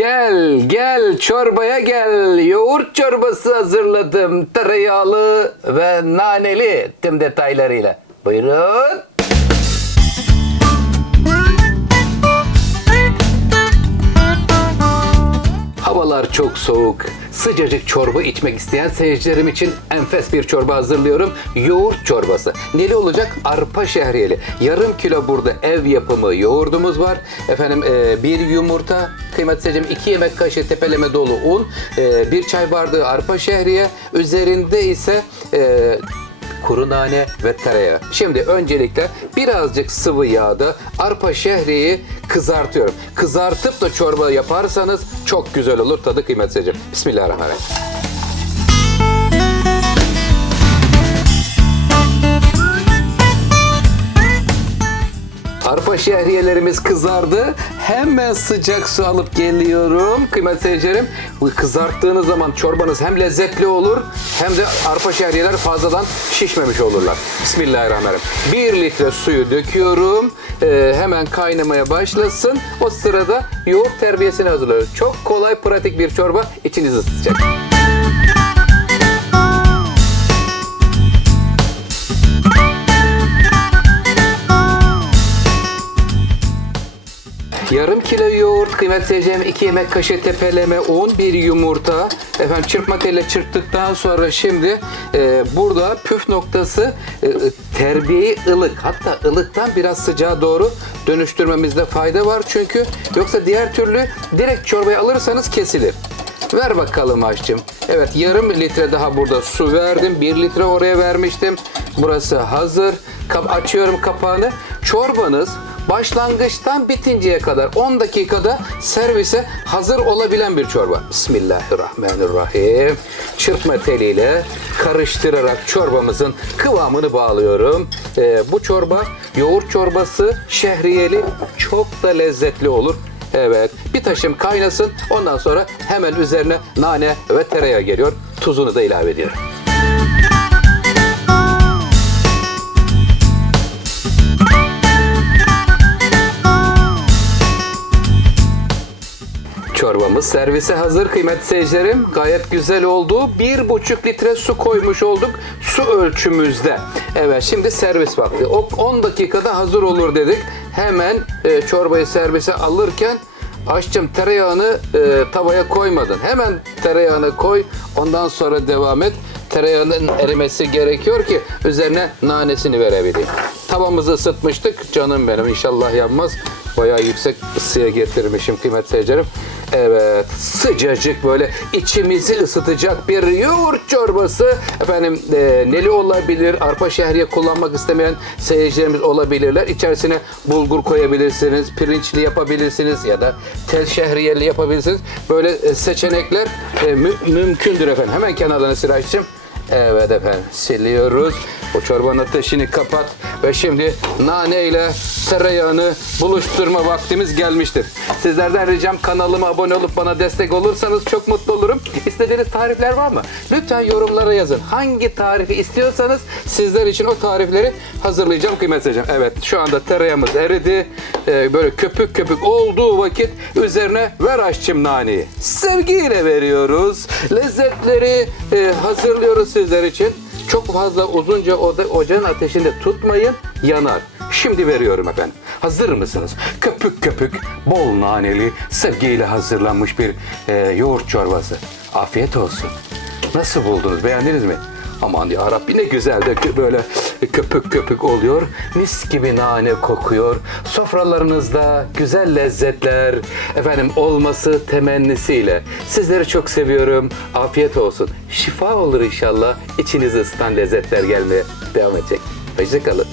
Gel gel çorbaya gel. Yoğurt çorbası hazırladım. Tereyağlı ve naneli tüm detaylarıyla. Buyurun. Havalar çok soğuk. Sıcacık çorba içmek isteyen seyircilerim için enfes bir çorba hazırlıyorum. Yoğurt çorbası. Neli olacak? Arpa şehriyeli. Yarım kilo burada ev yapımı yoğurdumuz var. Efendim bir yumurta, kıymetli seyircilerim 2 yemek kaşığı tepeleme dolu un, bir çay bardağı arpa şehriye, üzerinde ise kuru nane ve tereyağı. Şimdi öncelikle birazcık sıvı yağda arpa şehriyeyi kızartıyorum. Kızartıp da çorba yaparsanız çok güzel olur tadı, kıymetli seyircilerim. Bismillahirrahmanirrahim. Arpa şehriyelerimiz kızardı. Hemen sıcak su alıp geliyorum. Kıymetli seyircilerim, bu kızarttığınız zaman çorbanız hem lezzetli olur hem de arpa şehriyeler fazladan şişmemiş olurlar. Bismillahirrahmanirrahim. 1 litre suyu döküyorum. Hemen kaynamaya başlasın. O sırada yoğurt terbiyesini hazırlıyorum. Çok kolay, pratik bir çorba, içinizi ısıtacak. Yarım kilo yoğurt, kıymetli seyircilerim 2 yemek kaşığı tepeleme un, bir yumurta. Efendim çırpma teliyle çırptıktan sonra şimdi burada püf noktası terbiyeyi ılık, hatta ılıktan biraz sıcağa doğru dönüştürmemizde fayda var. Çünkü yoksa diğer türlü direkt çorbayı alırsanız kesilir. Ver bakalım aşçım. Evet, yarım litre daha burada su verdim. 1 litre oraya vermiştim. Burası hazır. Açıyorum kapağını. Çorbanız başlangıçtan bitinceye kadar 10 dakikada servise hazır olabilen bir çorba. Bismillahirrahmanirrahim. Çırpma teliyle karıştırarak çorbamızın kıvamını bağlıyorum. Bu çorba yoğurt çorbası, şehriyeli, çok da lezzetli olur. Evet, bir taşım kaynasın. Ondan sonra hemen üzerine nane ve tereyağı geliyor. Tuzunu da ilave ediyorum. Çorbamız servise hazır kıymetli seyircilerim. Gayet güzel oldu. 1,5 litre su koymuş olduk su ölçümüzde. Evet, şimdi servis vakti. 10 dakikada hazır olur dedik. Hemen çorbayı servise alırken aşçım tereyağını tavaya koymadın. Hemen tereyağını koy. Ondan sonra devam et. Tereyağının erimesi gerekiyor ki üzerine nanesini verebileyim. Tavamızı ısıtmıştık. Canım benim, inşallah yanmaz. Bayağı yüksek ısıya getirmişim kıymetli seyircilerim. Evet, sıcacık böyle içimizi ısıtacak bir yoğurt çorbası. Efendim neli olabilir, arpa şehriye kullanmak istemeyen seyircilerimiz olabilirler. İçerisine bulgur koyabilirsiniz, pirinçli yapabilirsiniz ya da tel şehriyeli yapabilirsiniz. Böyle seçenekler mümkündür efendim. Hemen kenarlarına Siraç'cığım. Evet efendim, siliyoruz. O çorbanın ateşini kapat ve şimdi nane ile tereyağını buluşturma vaktimiz gelmiştir. Sizlerden ricam, kanalıma abone olup bana destek olursanız çok mutlu olurum. İstediğiniz tarifler var mı? Lütfen yorumlara yazın. Hangi tarifi istiyorsanız sizler için o tarifleri hazırlayacağım kıymetli seyircilerim. Evet, şu anda tereyağımız eridi. Böyle köpük köpük olduğu vakit üzerine ver aşçım naneyi. Sevgiyle veriyoruz. Lezzetleri hazırlıyoruz sizler için. Çok fazla uzunca ocağın ateşinde tutmayın, yanar. Şimdi veriyorum efendim. Hazır mısınız? Köpük köpük, bol naneli, sevgiyle hazırlanmış bir yoğurt çorbası. Afiyet olsun. Nasıl buldunuz? Beğendiniz mi? Aman ya Rabbi, ne güzel de böyle köpük köpük oluyor. Mis gibi nane kokuyor. Sofralarınızda güzel lezzetler efendim olması temennisiyle. Sizleri çok seviyorum. Afiyet olsun. Şifa olur inşallah. İçinizi ısıtan lezzetler gelmeye devam edecek. Hoşça kalın.